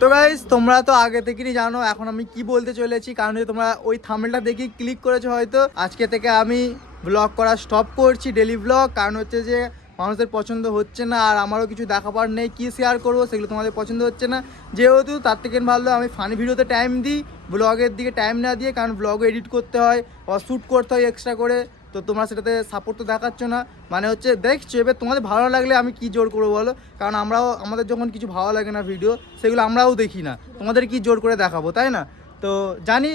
তো গাইজ তোমরা তো আগে থেকেই জানো এখন আমি কি বলতে চলেছি, কারণ তোমরা ওই থামেলটা দেখি ক্লিক করেছ হয়তো। আজকে থেকে আমি ব্লগ করা স্টপ করছি ডেলি ব্লগ কারণ হচ্ছে যে মানুষদের পছন্দ হচ্ছে না, আর আমারও কিছু দেখাবার নেই, কি শেয়ার করব সেগুলো তোমাদের পছন্দ হচ্ছে না। যেহেতু তার থেকে ভালো আমি ফানি ভিডিওতে টাইম দিই ব্লগের দিকে টাইম না দিয়ে, কারণ ব্লগও এডিট করতে হয় বা শ্যুট করতে হয় এক্সট্রা করে। তো তোমরা সেটাতে সাপোর্ট তো দেখাচ্ছ না। মানে হচ্ছে দেখছ, এবার তোমাদের ভালো লাগলে আমি কি জোর করব বলো? কারণ আমরাও, আমাদের যখন কিছু ভালো লাগে না ভিডিও সেগুলো আমরাও দেখি না। তোমাদের কি জোর করে দেখাবো, তাই না? তো জানি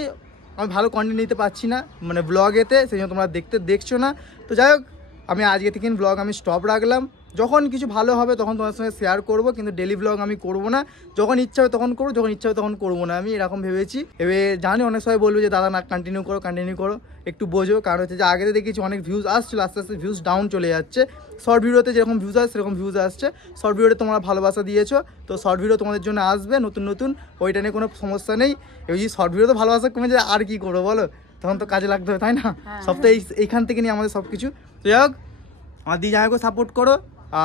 আমি ভালো কন্টেন্ট নিতে পারছি না মানে ব্লগেতে সেই জন্য তোমরা দেখতে দেখছ না। তো যাই হোক, আমি আজকে থেকে ব্লগ আমি স্টপ রাখলাম। যখন কিছু ভালো হবে তখন তোমার সঙ্গে শেয়ার করব কিন্তু ডেলি ব্লগ আমি করব না। যখন ইচ্ছা হবে তখন করব যখন ইচ্ছা হবে তখন করব না। আমি এরকম ভেবেছি। এবার জানি অনেক সময় বলব যে দাদা না কন্টিনিউ করো কন্টিনিউ করো একটু বোঝো। কারণ হচ্ছে যে আগে দেখেছি অনেক ভিউজ আসছিল আস্তে আস্তে ভিউজ ডাউন চলে যাচ্ছে। শর্ট ভিডিওতে যেরকম ভিউজ আসছে সেরকম ভিউজ আসছে। শর্ট ভিডিওতে তোমরা ভালোবাসা দিয়েছ তো শর্ট ভিডিও তোমাদের জন্য আসবে নতুন নতুন। ওইটা নিয়ে কোনো সমস্যা নেই। এই শর্ট ভিডিওতে ভালোবাসা কমে যায় আর কি করব বলো? তখন তো কাজে লাগতে হবে তাই না? সব তো এই এইখান থেকে নিয়ে আমাদের সব কিছু তো যাই হোক আমার দি জামাইকে সাপোর্ট করো।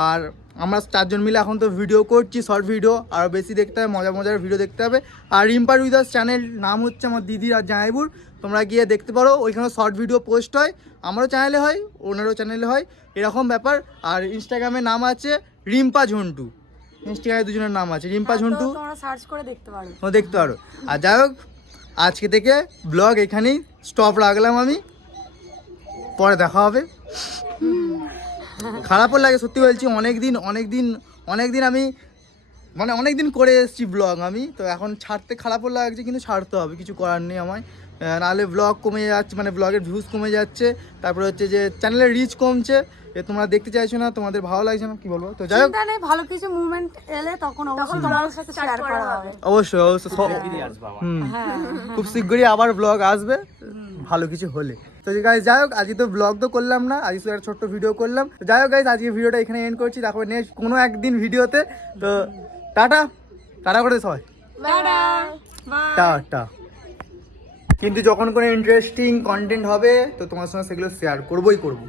আর আমরা চারজন মিলে এখন তো ভিডিও করছি শর্ট ভিডিও আরও বেশি দেখতে হবে মজা মজার ভিডিও দেখতে হবে। আর রিম্পার উইদার্স চ্যানেল নাম হচ্ছে আমার দিদির আর জামাইবুর। তোমরা গিয়ে দেখতে পারো ওইখানে শর্ট ভিডিও পোস্ট হয়। আমারও চ্যানেলে হয় ওনারও চ্যানেলে হয় এরকম ব্যাপার। আর ইনস্টাগ্রামে নাম আছে রিম্পা ঝন্টু। ইনস্টাগ্রামে দুজনের নাম আছে রিম্পা ঝন্টু। সার্চ করে দেখতে পারো। ও দেখতে পারো। আর যাই হোক আজকে থেকে ব্লগ এখানেই স্টপ রাখলাম আমি। পরে দেখা হবে। খারাপও লাগে সত্যি বলছি অনেক দিন অনেক দিন অনেক দিন আমি মানে অনেক দিন করে এসেছি ব্লগ আমি তো এখন ছাড়তে খারাপও লাগছে কিন্তু ছাড়তে হবে কিছু করার নেই আমায়। নাহলে ব্লগ কমে যাচ্ছে মানে ব্লগের ভিউজ কমে যাচ্ছে তারপরে হচ্ছে যে চ্যানেলের রিচ কমছে এ তোমরা দেখতে চাইছো না তোমাদের ভালো লাগছে না কি বলব? তো যাই হোক। ভালো কিছু মুভমেন্ট এলে তখন অবশ্যই তোমাদের সাথে শেয়ার করা হবে। অবশ্যই অবশ্যই সব- খুব শীঘ্রই আবার। ব্লগ আসবে। ভালো কিছু হলে। তো গাইজ যাই হোক আজকে তো ব্লগ তো করলাম না আজকে শুধু একটা ছোট্ট ভিডিও করলাম। তো যাই হোক গাইজ আজকে ভিডিওটা এখানে এন্ড করছি। তারপর নেক্সট কোনো একদিন ভিডিওতে তো টাটা টাটা করে সবাই। টাটা। কিন্তু যখন কোনো ইন্টারেস্টিং কন্টেন্ট হবে তো তোমার সঙ্গে সেগুলো শেয়ার করবোই করব।